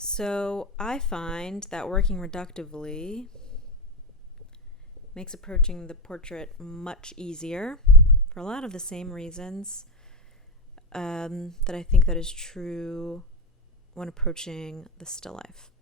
So I find that working reductively makes approaching the portrait much easier for a lot of the same reasons that I think that is true when approaching the still life.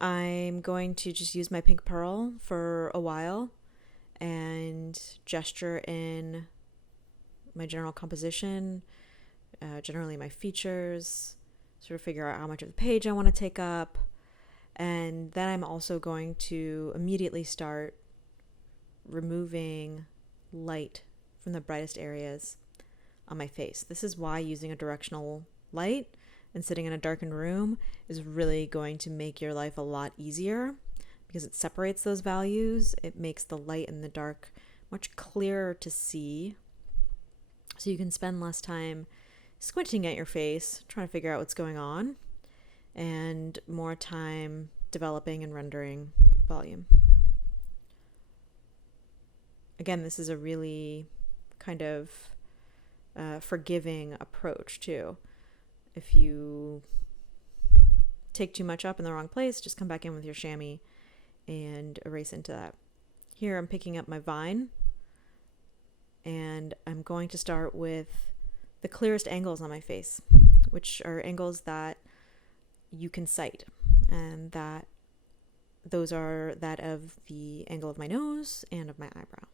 I'm going to just use my pink pearl for a while and gesture in my general composition, generally my features, sort of figure out how much of the page I want to take up. And then I'm also going to immediately start removing light from the brightest areas on my face. This is why using a directional light and sitting in a darkened room is really going to make your life a lot easier because it separates those values. It makes the light and the dark much clearer to see, so you can spend less time squinting at your face, trying to figure out what's going on, and more time developing and rendering volume. Again, this is a really kind of forgiving approach too. If you take too much up in the wrong place, just come back in with your chamois and erase into that. Here I'm picking up my vine, and I'm going to start with the clearest angles on my face, which are angles that you can sight, and that those are that of the angle of my nose and of my eyebrow.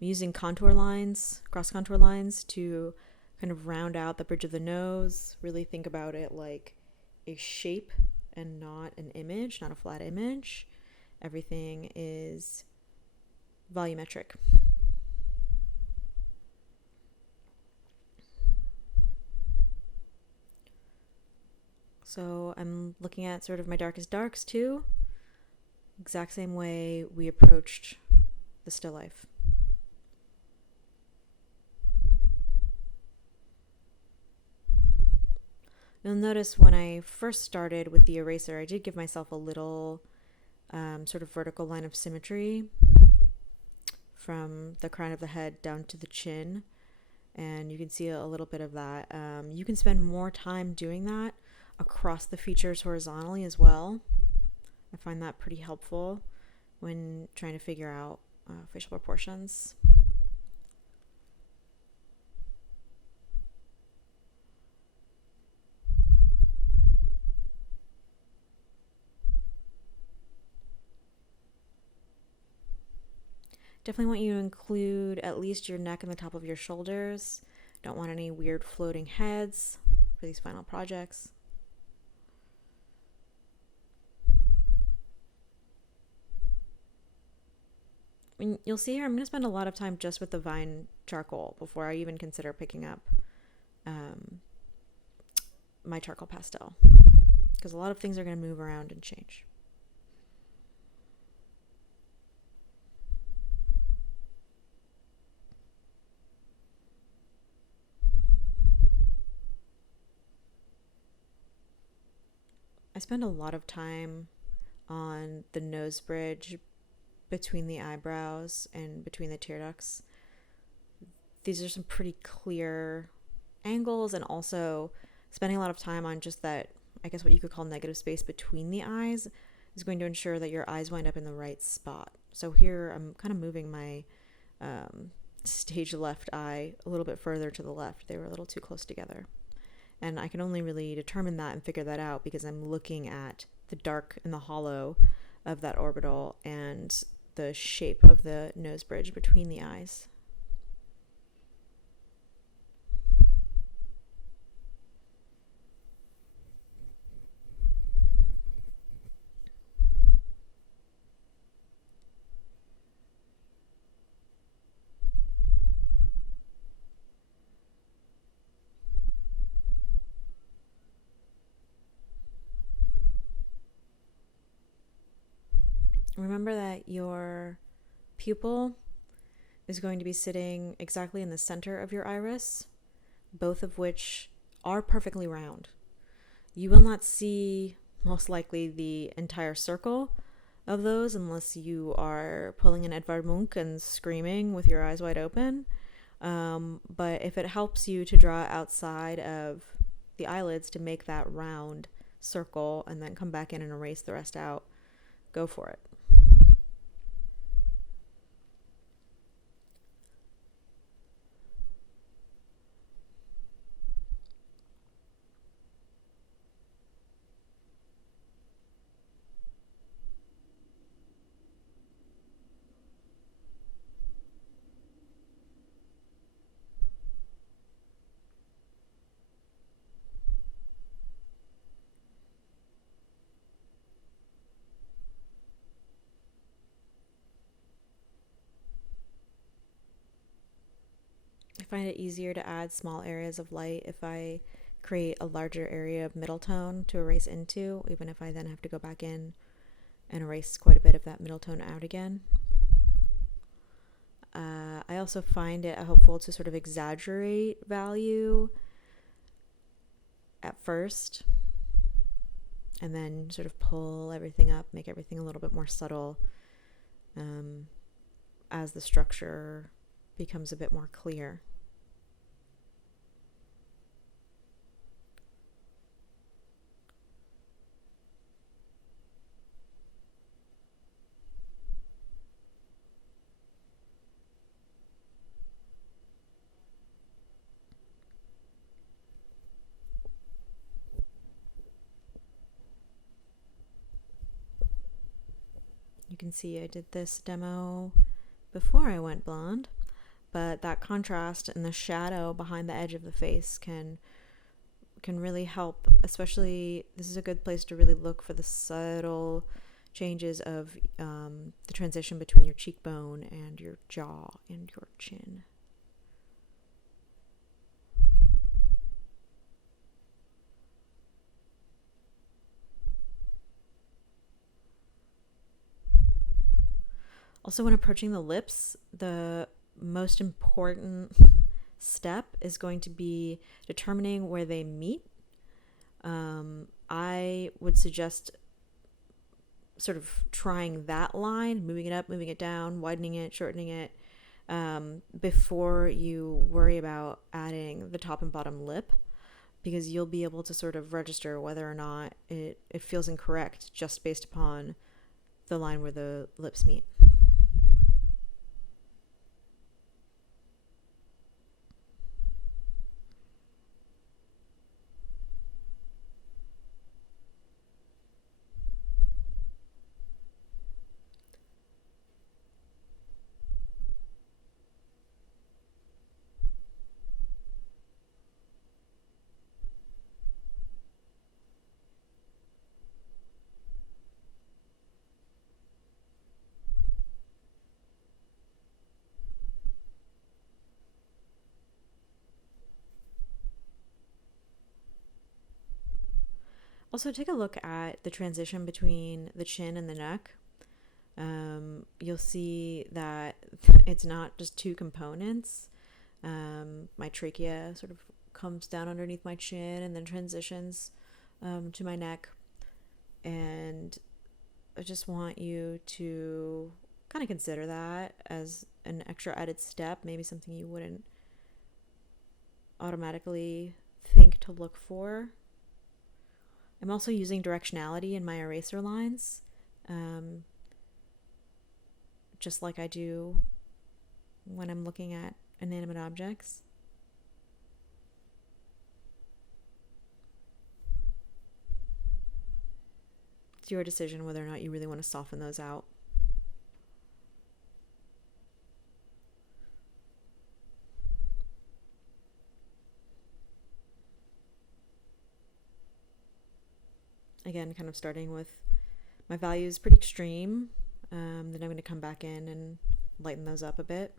I'm using contour lines, cross contour lines, to kind of round out the bridge of the nose. Really think about it like a shape and not an image, not a flat image. Everything is volumetric. So I'm looking at sort of my darkest darks too. Exact same way we approached the still life. You'll notice when I first started with the eraser, I did give myself a little sort of vertical line of symmetry from the crown of the head down to the chin, and you can see a little bit of that. You can spend more time doing that across the features horizontally as well. I find that pretty helpful when trying to figure out facial proportions. Definitely want you to include at least your neck and the top of your shoulders. Don't want any weird floating heads for these final projects. And you'll see here I'm going to spend a lot of time just with the Vine charcoal before I even consider picking up my charcoal pastel, because a lot of things are going to move around and change. I spend a lot of time on the nose bridge between the eyebrows and between the tear ducts. These are some pretty clear angles, and also spending a lot of time on just that, I guess what you could call negative space between the eyes is going to ensure that your eyes wind up in the right spot. So here I'm kind of moving my stage left eye a little bit further to the left. They were a little too close together. And I can only really determine that and figure that out because I'm looking at the dark in the hollow of that orbital and the shape of the nose bridge between the eyes. Remember that your pupil is going to be sitting exactly in the center of your iris, both of which are perfectly round. You will not see, most likely, the entire circle of those unless you are pulling an Edvard Munch and screaming with your eyes wide open. But if it helps you to draw outside of the eyelids to make that round circle and then come back in and erase the rest out, go for it. I find it easier to add small areas of light if I create a larger area of middle tone to erase into, even if I then have to go back in and erase quite a bit of that middle tone out again. I also find it helpful to sort of exaggerate value at first and then sort of pull everything up, make everything a little bit more subtle as the structure becomes a bit more clear. You can see I did this demo before I went blonde, but that contrast and the shadow behind the edge of the face can really help. Especially, this is a good place to really look for the subtle changes of the transition between your cheekbone and your jaw and your chin. Also, when approaching the lips, the most important step is going to be determining where they meet. I would suggest sort of trying that line, moving it up, moving it down, widening it, shortening it, before you worry about adding the top and bottom lip, because you'll be able to sort of register whether or not it feels incorrect just based upon the line where the lips meet. Also, take a look at the transition between the chin and the neck. You'll see that it's not just two components. My trachea sort of comes down underneath my chin and then transitions to my neck. And I just want you to kind of consider that as an extra added step, maybe something you wouldn't automatically think to look for. I'm also using directionality in my eraser lines, just like I do when I'm looking at inanimate objects. It's your decision whether or not you really want to soften those out. Again, kind of starting with my values pretty extreme. Then I'm going to come back in and lighten those up a bit.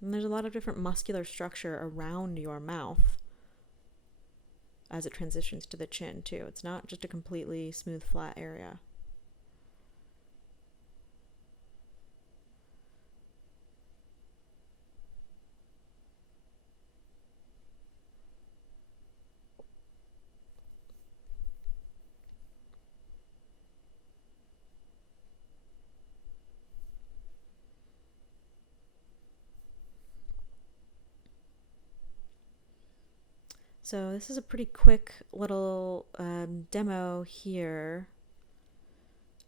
And there's a lot of different muscular structure around your mouth as it transitions to the chin too. It's not just a completely smooth, flat area. So this is a pretty quick little demo here.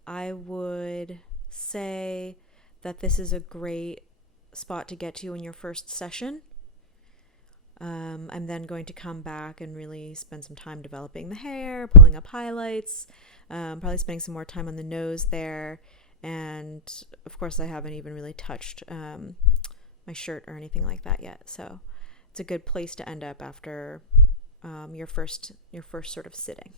I would say that this is a great spot to get to in your first session. I'm then going to come back and really spend some time developing the hair, pulling up highlights, probably spending some more time on the nose there. And of course, I haven't even really touched my shirt or anything like that yet. So it's a good place to end up after your first sort of sitting.